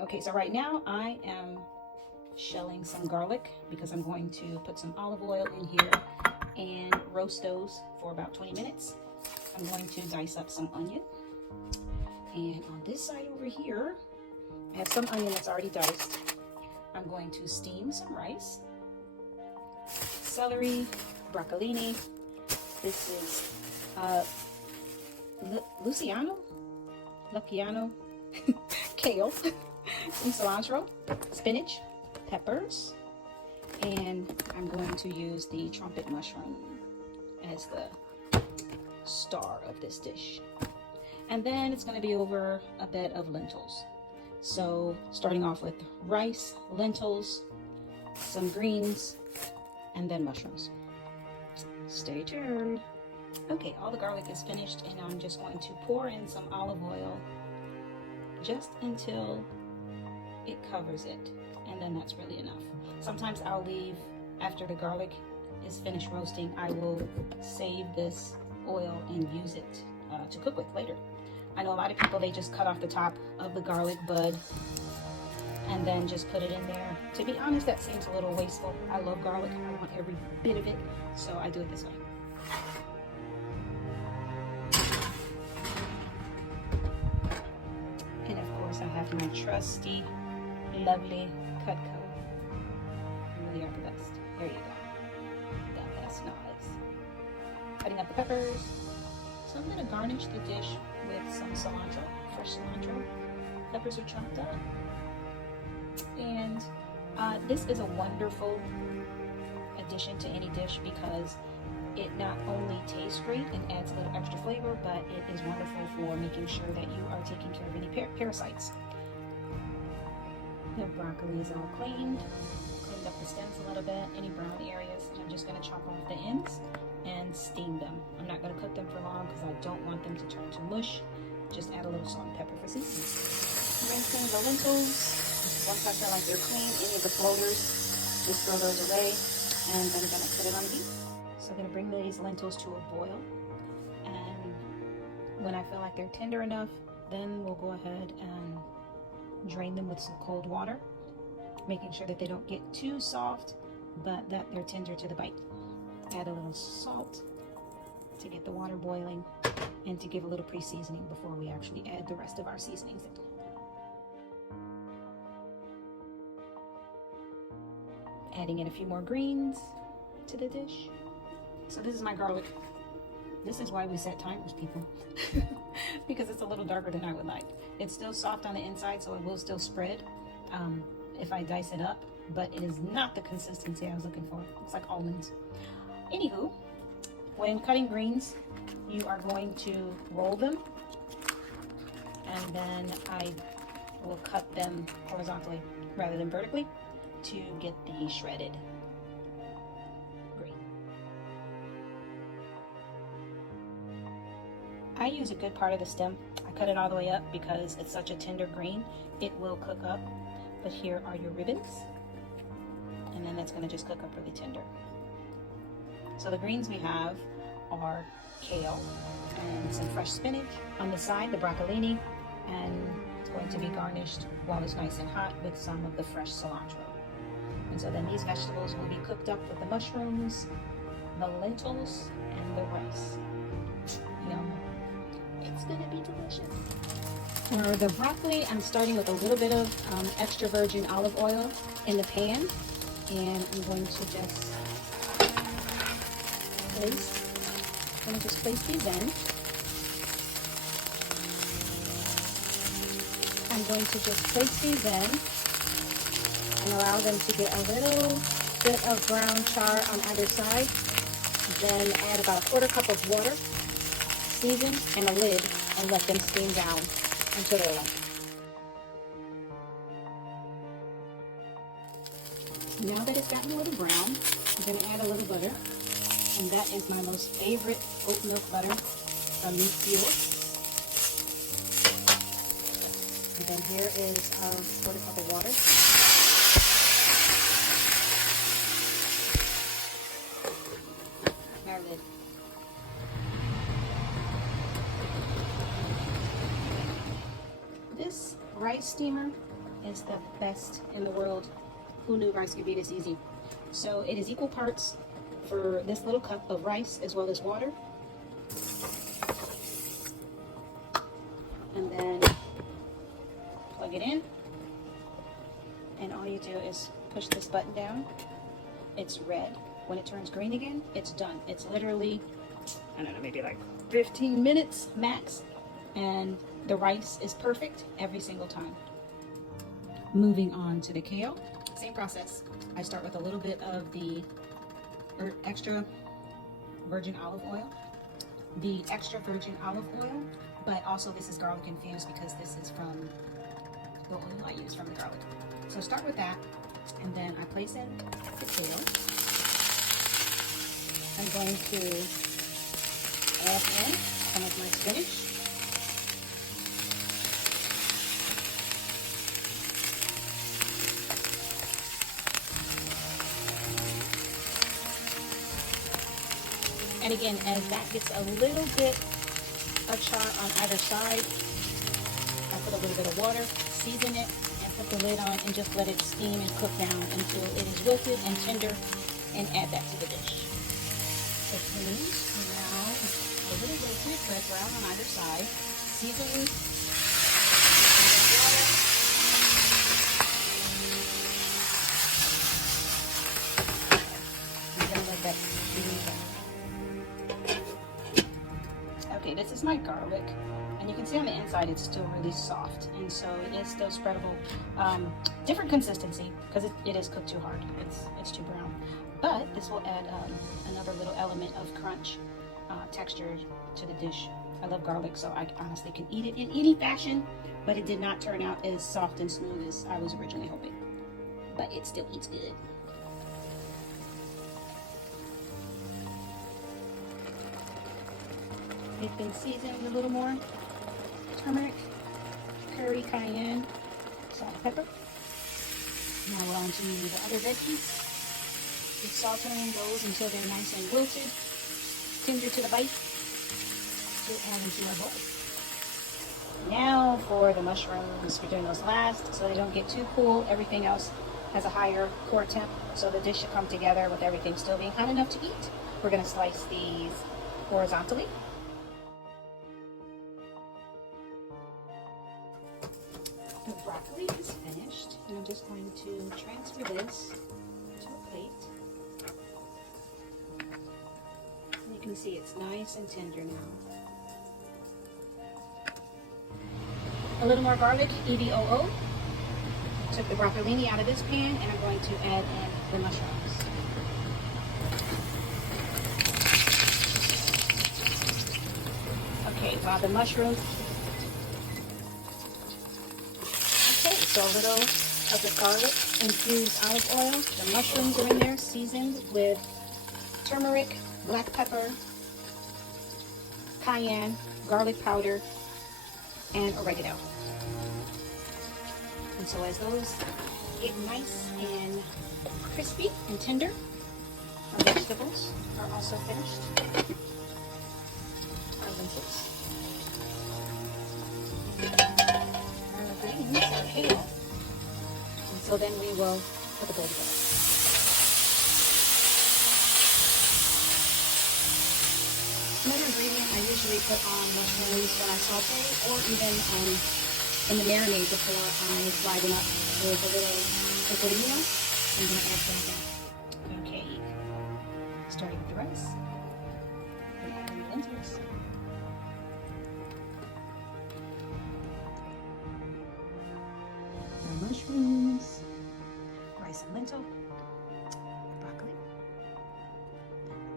Okay, so right now I am shelling some garlic because I'm going to put some olive oil in here and roast those for about 20 minutes. I'm going to dice up some onion. And on this side over here, I have some onion that's already diced. I'm going to steam some rice, celery, broccolini. This is Luciano, kale, some cilantro, spinach, peppers, and I'm going to use the trumpet mushroom as the star of this dish. And then it's going to be over a bed of lentils. So starting off with rice, lentils, some greens, and then mushrooms. Stay tuned. Okay, all the garlic is finished, and I'm just going to pour in some olive oil just until it covers it, and then that's really enough. Sometimes I'll leave, after the garlic is finished roasting, I will save this oil and use it to cook with later. I know a lot of people, they just cut off the top of the garlic bud and then just put it in there. To be honest, that seems a little wasteful. I love garlic. I want every bit of it, so I do it this way. And of course, I have my trusty, lovely Cutco. You really are the best. There you go. The best knives. Cutting up the peppers. So I'm going to garnish the dish with some cilantro, fresh cilantro. Peppers are chopped up. And this is a wonderful addition to any dish because it not only tastes great and adds a little extra flavor, but it is wonderful for making sure that you are taking care of any parasites. The broccoli is all cleaned up the stems a little bit, any brown areas. I'm just going to chop off the ends and steam them. I'm not going to cook them for long because I don't want them to turn to mush. Just add a little salt and pepper for seasoning. Rinsing the lentils. Once I feel like they're clean, any of the floaters, just throw those away, and then I'm going to put it on the heat. So I'm going to bring these lentils to a boil, and when I feel like they're tender enough, then we'll go ahead and drain them with some cold water, making sure that they don't get too soft, but that they're tender to the bite. Add a little salt to get the water boiling and to give a little pre-seasoning before we actually add the rest of our seasonings in. Adding in a few more greens to the dish. So this is my garlic. This is why we set timers, people. Because it's a little darker than I would like. It's still soft on the inside, so it will still spread if I dice it up, but it is not the consistency I was looking for. It's like almonds. Anywho, when cutting greens, you are going to roll them, and then I will cut them horizontally rather than vertically to get the shredded green. I use a good part of the stem. I cut it all the way up because it's such a tender green. It will cook up, but here are your ribbons, and then that's going to just cook up really tender. So the greens we have are kale and some fresh spinach. On the side, the broccolini, and it's going to be garnished while it's nice and hot with some of the fresh cilantro. And so then these vegetables will be cooked up with the mushrooms, the lentils, and the rice. Yum. It's gonna be delicious. For the broccoli, I'm starting with a little bit of extra virgin olive oil in the pan, and I'm going to just place these in. I'm going to just place these in and allow them to get a little bit of brown char on either side. Then add about a 1/4 cup of water, season, and a lid, and let them steam down until they're light. Now that it's gotten a little brown, I'm going to add a little butter. And that is my most favorite oat milk butter from Miyoko. And then here is our 1/4 cup of water. Our lid. This rice steamer is the best in the world. Who knew rice could be this easy? So it is equal parts for this little cup of rice as well as water. And then plug it in. And all you do is push this button down. It's red. When it turns green again, it's done. It's literally, I don't know, maybe like 15 minutes max. And the rice is perfect every single time. Moving on to the kale, same process. I start with a little bit of the extra virgin olive oil. The extra virgin olive oil, but also this is garlic infused because this is from the oil I use from the garlic. So start with that, and then I place in the kale. I'm going to add in some of my spinach. And again, as that gets a little bit of char on either side, I put a little bit of water, season it, and put the lid on and just let it steam and cook down until it is wilted and tender, and add that to the dish. The greens are now a little wilted but brown on either side. Seasonings, water. I'm gonna let that steam. Okay, this is my garlic, and you can see on the inside it's still really soft, and so it is still spreadable. Different consistency because it is cooked too hard. It's too brown, but this will add another little element of crunch texture to the dish. I love garlic, so I honestly can eat it in any fashion, but it did not turn out as soft and smooth as I was originally hoping, but it still eats good. It's been seasoned with a little more turmeric, curry, cayenne, salt, pepper. Now we're on to the other veggies. Just sauteing those until they're nice and wilted, tender to the bite. To add into our bowl. Now for the mushrooms, we're doing those last so they don't get too cool. Everything else has a higher core temp, so the dish should come together with everything still being hot enough to eat. We're going to slice these horizontally. The broccoli is finished, and I'm just going to transfer this to a plate. And you can see it's nice and tender now. A little more garlic, EVOO. Took the broccolini out of this pan, and I'm going to add in the mushrooms. Okay, while the mushrooms. Okay, so a little of the garlic infused olive oil. The mushrooms are in there, seasoned with turmeric, black pepper, cayenne, garlic powder, and oregano. And so as those get nice and crispy and tender, our vegetables are also finished. Our lentils. Our greens, our kale. And so then we will put the bowl together. Another ingredient I usually put on mushrooms when I saute, or even in the marinade before I fry them up, is a little broccolini. I'm going to add some of that. Okay, starting with the rice, and adding the lentils. Our mushrooms, rice and lentil, broccoli,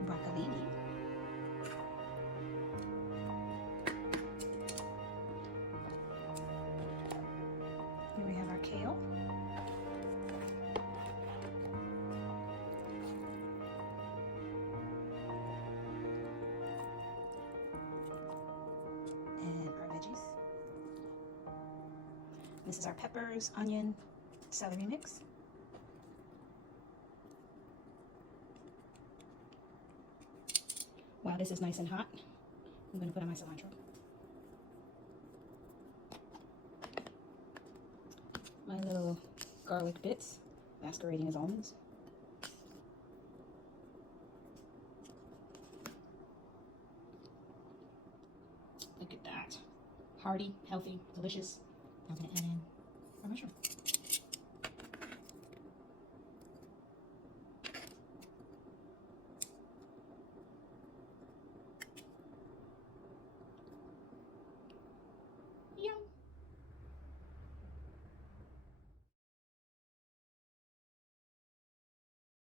broccolini. Here we have our kale. And our veggies. This is our peppers, onion, celery mix. While this is nice and hot, I'm going to put on my cilantro. my little garlic bits masquerading as almonds. Look at that. Hearty, healthy, delicious. I'm going to add in our mushroom.